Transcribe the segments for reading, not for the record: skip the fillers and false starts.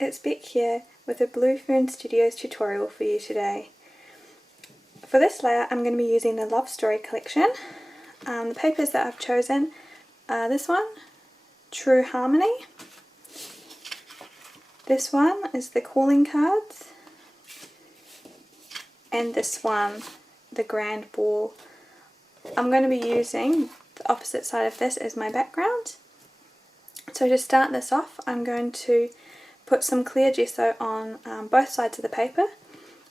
it's Beck here with a Blue Fern Studios tutorial for you today. For this layout I'm going to be using the Love Story collection. The papers that I've chosen are this one, True Harmony. This one is the calling cards. And this one, the Grand Ball. I'm going to be using the opposite side of this as my background. So to start this off, I'm going to put some clear gesso on both sides of the paper.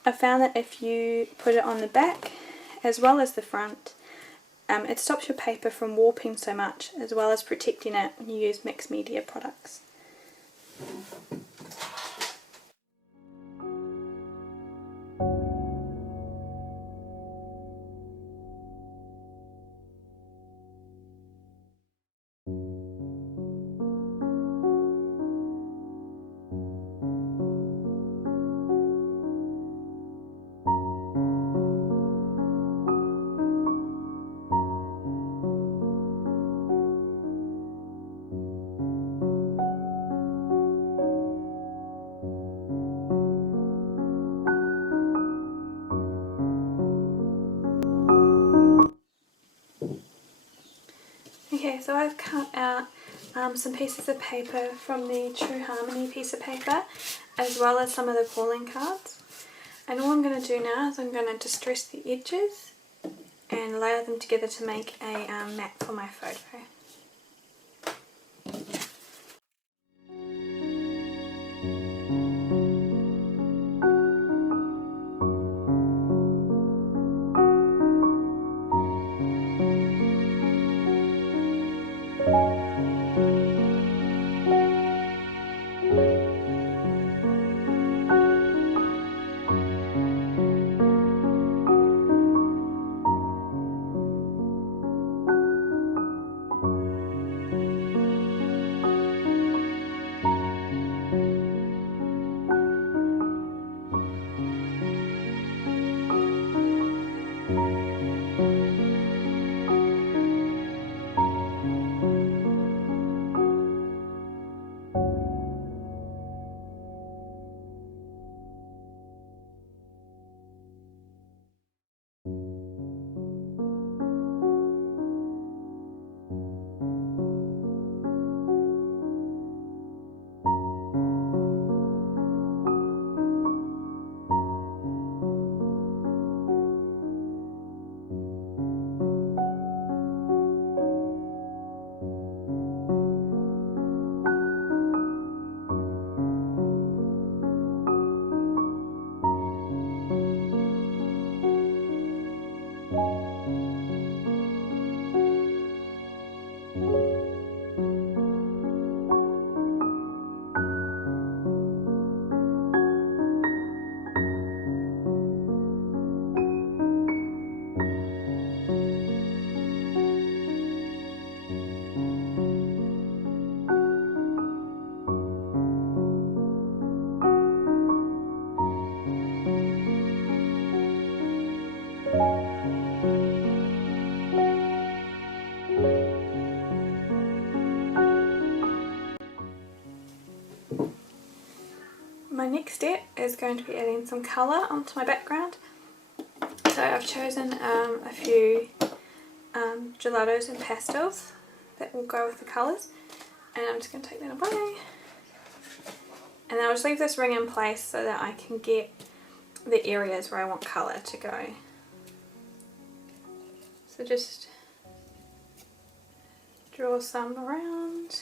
I found that if you put it on the back as well as the front, it stops your paper from warping so much, as well as protecting it when you use mixed media products. Okay, so I've cut out some pieces of paper from the True Harmony piece of paper, as well as some of the calling cards. And all I'm going to do now is I'm going to distress the edges and layer them together to make a map for my photo. My next step is going to be adding some colour onto my background. So I've chosen a few gelatos and pastels that will go with the colours, and I'm just going to take that away, and then I'll just leave this ring in place so that I can get the areas where I want colour to go. So just draw some around.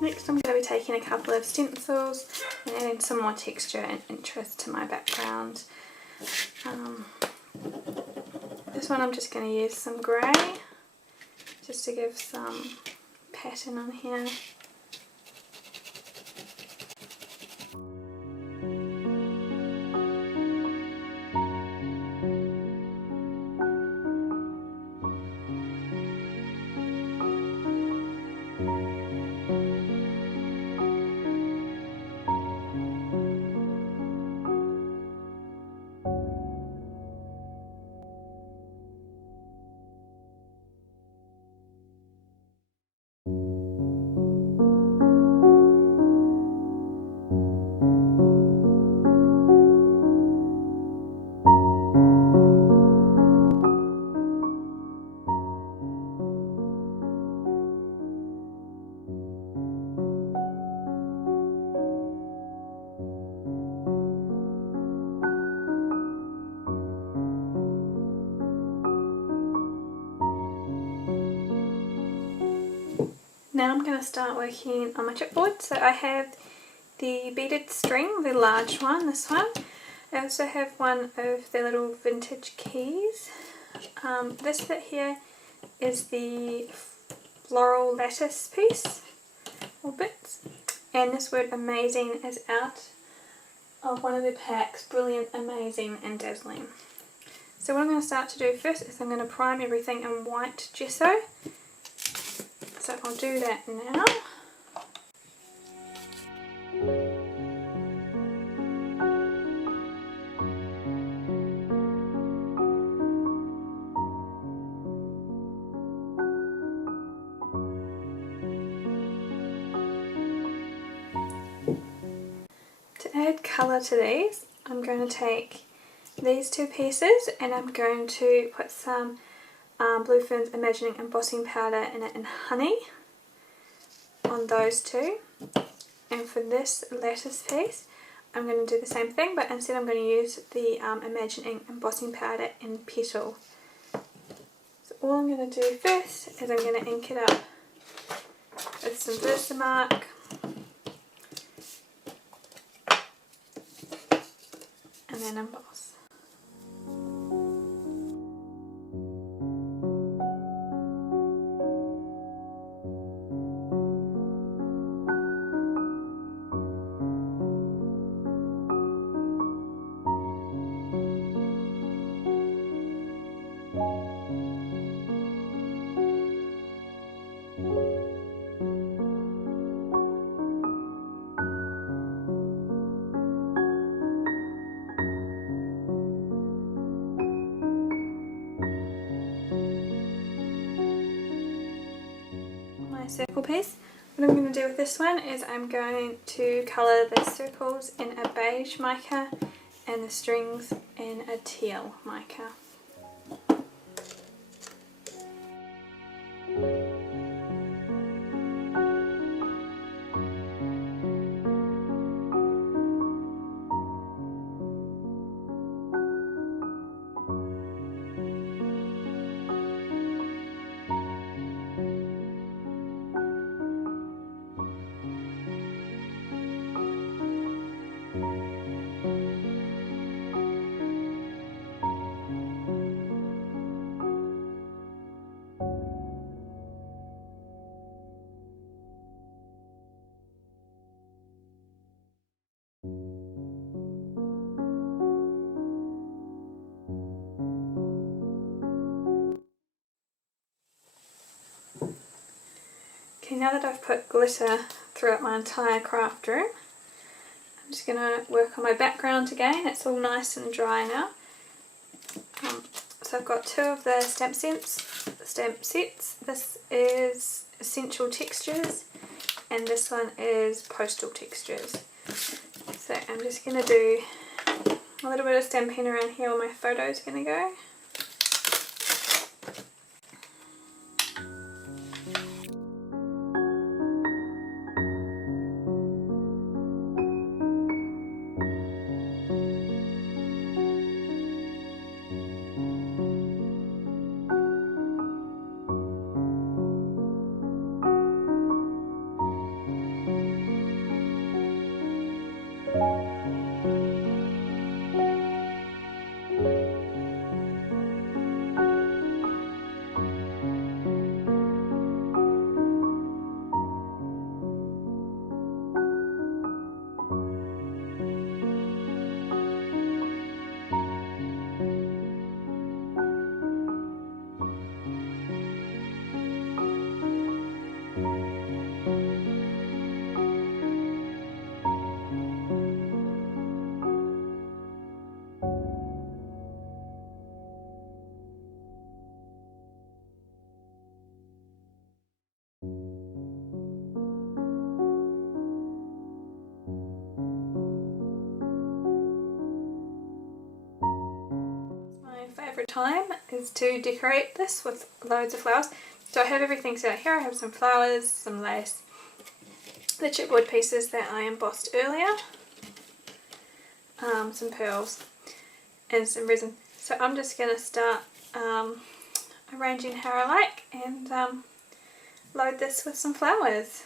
Next I'm going to be taking a couple of stencils and adding some more texture and interest to my background. This one I'm just going to use some grey just to give some pattern on here. Now I'm going to start working on my chipboard. So I have the beaded string, the large one, this one. I also have one of the little vintage keys. This bit here is the Floral Lattice piece, or bits. And this word amazing is out of one of the packs, Brilliant, Amazing and Dazzling. So what I'm going to start to do first is I'm going to prime everything in white gesso. So I'll do that now. To add colour to these, I'm going to take these two pieces and I'm going to put some Blue Fern's Imagining Embossing powder in it and honey on those two. And for this lattice piece I'm going to do the same thing, but instead I'm going to use the Imagining Embossing powder in Petal. So all I'm going to do first is I'm going to ink it up with some Versamark and then emboss. Circle piece. What I'm going to do with this one is I'm going to colour the circles in a beige mica and the strings in a teal mica. Okay, now that I've put glitter throughout my entire craft room, I'm just going to work on my background again. It's all nice and dry now. So I've got two of the stamp sets. This is Essential Textures and this one is Postal Textures. So I'm just going to do a little bit of stamping around here where my photo is going to go. favourite time is to decorate this with loads of flowers. So I have everything set out here. I have some flowers, some lace, the chipboard pieces that I embossed earlier, some pearls and some resin. So I'm just going to start arranging how I like and load this with some flowers.